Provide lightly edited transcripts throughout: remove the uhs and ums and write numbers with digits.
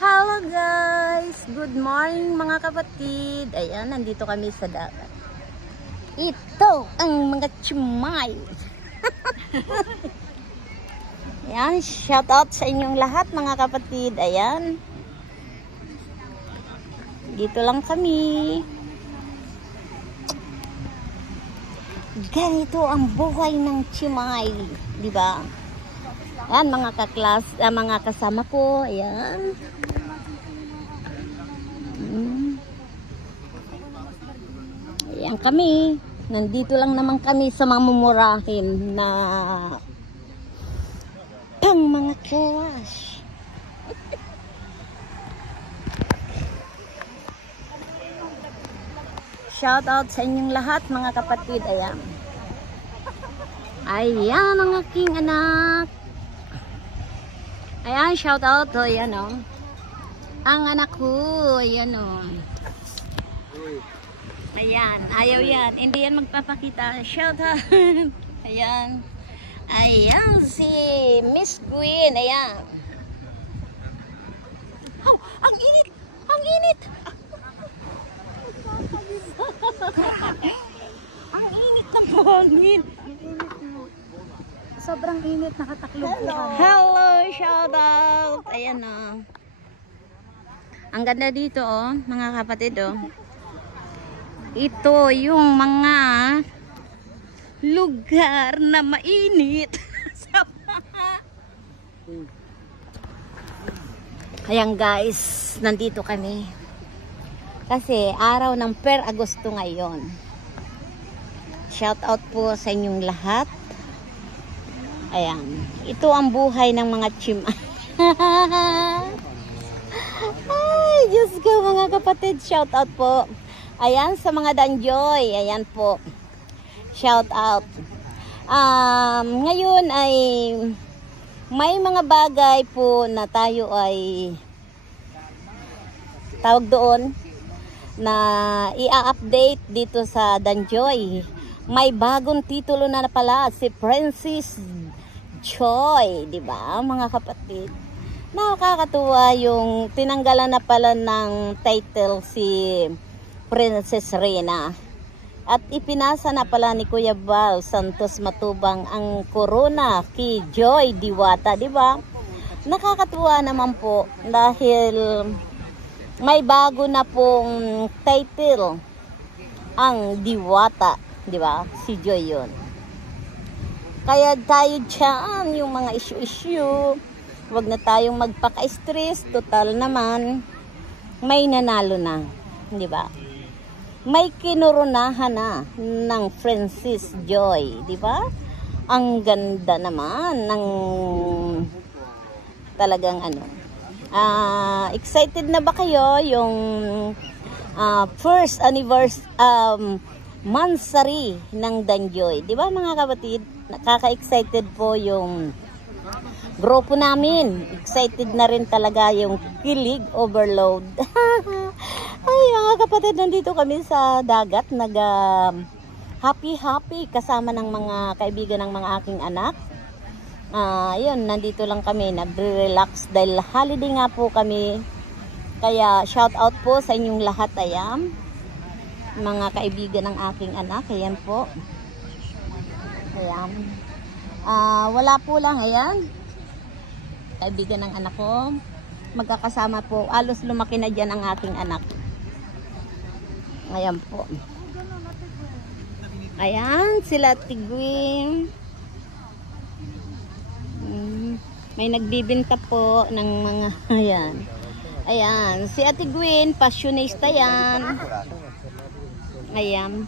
Hello guys! Good morning mga kapatid! Ayan, nandito kami sa dagat. Ito ang mga chimay! Ayan, shout out sa inyong lahat mga kapatid. Ayan. Dito lang kami. Ganito ang buhay ng chimay. Diba? Ayan, mga kaklas, mga kasama ko. Ayan. Ayan kami. Nandito lang naman kami sa mamumurahin na pang mga crush. Shout out sa inyong lahat mga kapatid. Ayan. Ayan ang aking anak. Ayan, shout out. O, ayan o. Ang anak ko. Ayan o. Ayan, ayaw yan. Hindi yan magpapakita. Shout out. Ayan. Ayan si Miss Queen. Ayan. Oh, ang init. Ang init. Ang init ng buhangin. Sobrang init, nakataklog po kami. Hello, shout out. Ayan o. Ang ganda dito o, mga kapatid o. Ito yung mga lugar na mainit. Ayan guys, nandito kami. Kasi araw ng Per Agosto ngayon. Shout out po sa inyong lahat. Ayan, ito ang buhay ng mga chimay. Ay, Diyos ko mga kapatid, shout out po. Ayan sa mga danjoy, ayan po. Shout out. Ngayon ay may mga bagay po na tayo ay tawag doon na i-update dito sa Danjoy. May bagong titulo na pala si Princess Joy, di ba mga kapatid? Nakakatuwa yung tinanggalan na pala ng title si Princess Reyna. At ipinasa na pala ni Kuya Val Santos Matubang ang corona kay Joy Diwata, di ba? Nakakatuwa naman po dahil may bago na pong title ang Diwata, di ba? Si Joy yun. Kaya tayo dyan, yung mga issue-issue, wag na tayong magpaka-stress. Total naman, may nanalo na, di ba? May kinurunahan na ng Princess Joy, di ba? Ang ganda naman ng talagang ano. Excited na ba kayo yung first anniversary mansari ng Danjoy? Di ba mga kapatid? Nakaka-excited po yung grupo namin. Excited na rin talaga yung Kilig Overload. Ay mga kapatid, nandito kami sa dagat. Happy kasama ng mga kaibigan ng mga aking anak. Yun, nandito lang kami. Nagre-relax dahil holiday nga po kami. Kaya shout out po sa inyong lahat. Ayan. Mga kaibigan ng aking anak. Ayan po. Ayan. Wala po lang. Ayan. Kaibigan ng anak ko. Magkakasama po. Alos lumaki na dyan ang aking anak. Ayan po. Ayan. Sila Tigwin. May nagbibinta po ng mga ayan. Ayan. Si Ate Gwen. Passionista yan. Ayan.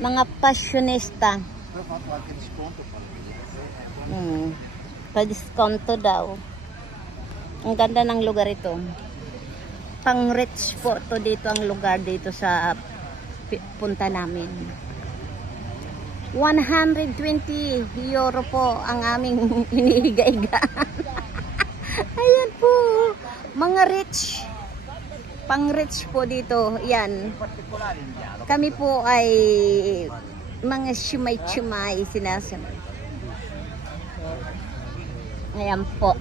Mga passionista. Pa-discounto daw. Ang ganda ng lugar ito. Pang rich po to dito ang lugar dito sa punta namin. 120 euro po ang aming inihiga-higaan. Ayan po. Mga rich. Pang rich po dito. Yan. Kami po ay mga chimay-chimay sinasabi. Ayan po.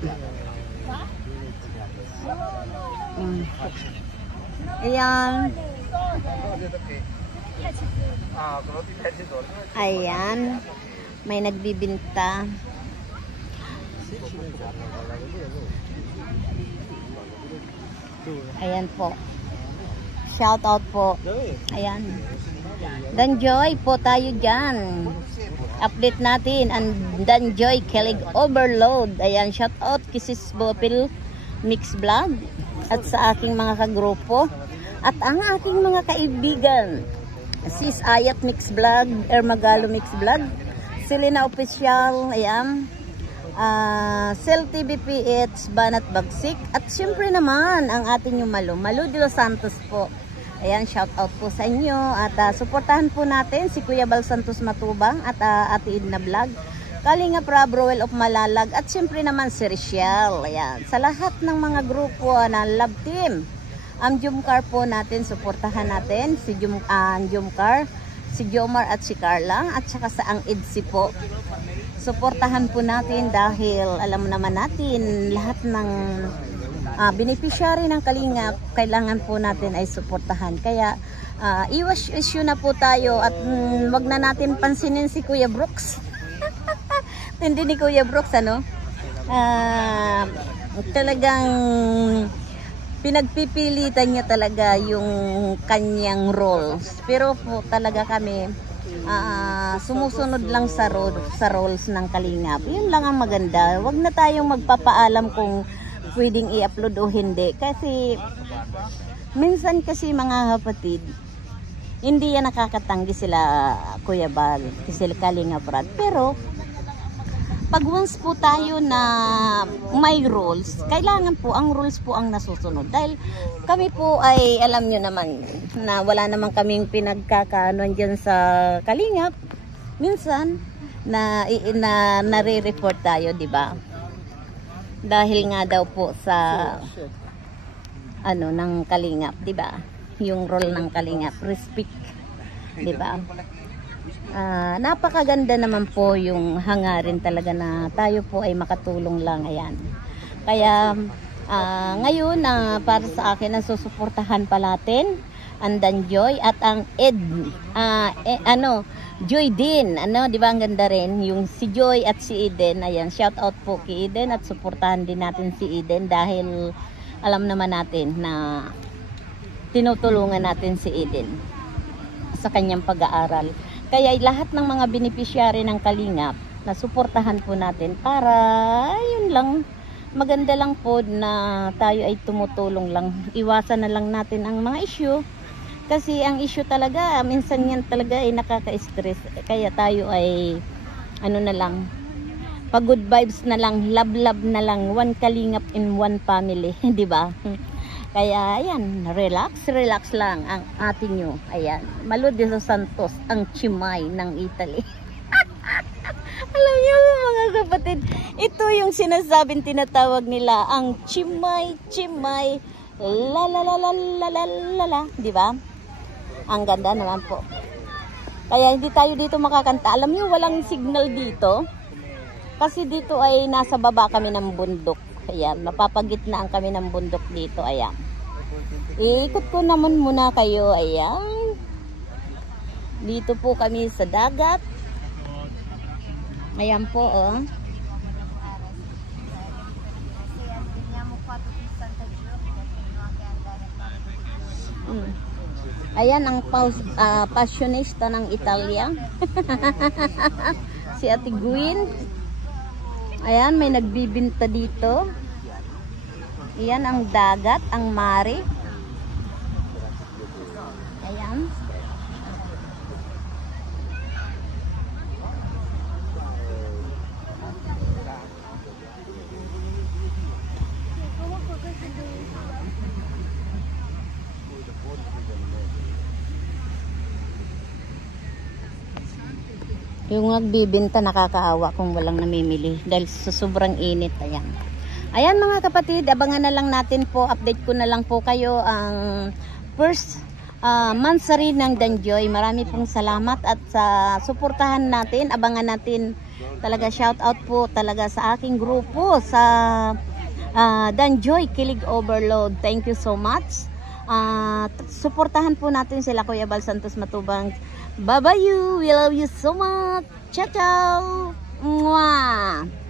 Ayan. Ayan. May nagbibinta. Ayan po. Shout out po. Ayan. Danjoy po tayo dyan. Update natin ang Danjoy Kelig Overload. Ayan, shout out kay Sis Bopil Mix Vlog at sa aking mga kagrupo at ang aking mga kaibigan. Sis Ayat Mix Vlog, Ermagalo Mix Vlog, Selena Official, ayan. Cell TV PH, Banat Bagsik at syempre naman ang ating yung Malu de los Santos po. Ayan, shout out po sa inyo at suportahan po natin si Kuya Bal Santos Matubang at Ate Edna Vlog, Kalinga Prab, Roel of Malalag at syempre naman si Rachel. Ayan, sa lahat ng mga grupo na love team, ang Jumcar po natin, suportahan natin si Jumcar, si Jomar at si Carla at saka sa ang Idsi po. Suportahan po natin dahil alam naman natin lahat ng beneficiary ng Kalingap, kailangan po natin ay suportahan. Kaya iwas issue na po tayo at wag na natin pansinin si Kuya Brooks. Hindi ni Kuya Brooks, ano? Talagang pinagpipilitan niya talaga yung kanyang roles. Pero po talaga kami sumusunod lang sa roles ng Kalingap. Yun lang ang maganda. Wag na tayong magpapaalam kung pwedeng i-upload o hindi. Kasi minsan kasi mga kapatid, hindi yan nakakatanggi sila Kuya Bal, sila Kalingap Rad. Pero pag once po tayo na may rules, kailangan po ang rules po ang nasusunod. Dahil kami po ay alam nyo naman na wala naman kaming pinagkakaanoan dyan sa Kalingap. Minsan na nare-report tayo, di ba? Dahil nga daw po sa ano ng Kalingap, di ba? Yung role ng Kalingap, respect, di ba? Napakaganda naman po yung hangarin talaga na tayo po ay makatulong lang. Ayan. Kaya ngayon para sa akin ang susuportahan pa natin ang Danjoy at ang Joy din, di ba ang ganda rin yung si Joy at si Eden. Ayan, shout out po kay Eden at suportahan din natin si Eden dahil alam naman natin na tinutulungan natin si Eden sa kanyang pag-aaral. Kaya lahat ng mga beneficiary ng Kalingap na suportahan po natin para yun lang, maganda lang po na tayo ay tumutulong lang. Iwasan na lang natin ang mga issue. Kasi ang issue talaga, minsan yan talaga ay nakaka-stress. Kaya tayo ay, ano na lang, pag-good vibes na lang, love na lang, one Kalingap in one family, di ba? Kaya, ayan, relax lang ang atin nyo. Ayan, Malu de los Santos, ang Chimay ng Italy. Alam nyo mga kapatid, ito yung sinasabing tinatawag nila, ang Chimay, la, di ba? Ang ganda naman po. Kaya hindi tayo dito makakanta. Alam nyo, walang signal dito. Kasi dito ay nasa baba kami ng bundok. Ayan, mapapagitnaan kami ng bundok dito. Ayan. Iikot ko naman muna kayo. Ayan. Dito po kami sa dagat. Ayan po, oh. Ayan ang passionista ng Italia. Si Ate Gwen. Ayan, may nagbibinta dito. Ayan ang dagat, ang mare. Ayan. Yung nagbibinta nakakaawa kung walang namimili dahil sa sobrang init. Ayan. Ayan mga kapatid, abangan na lang natin po, update ko na lang po kayo ang first monthsary ng Danjoy. Marami pong salamat at sa suportahan natin, abangan natin talaga, shout out po talaga sa aking grupo, sa Danjoy Kilig Overload. Thank you so much. Suportahan po natin sila Kuya Bal Santos Matubang. Bye bye you. We love you so much. Ciao ciao. Mwah.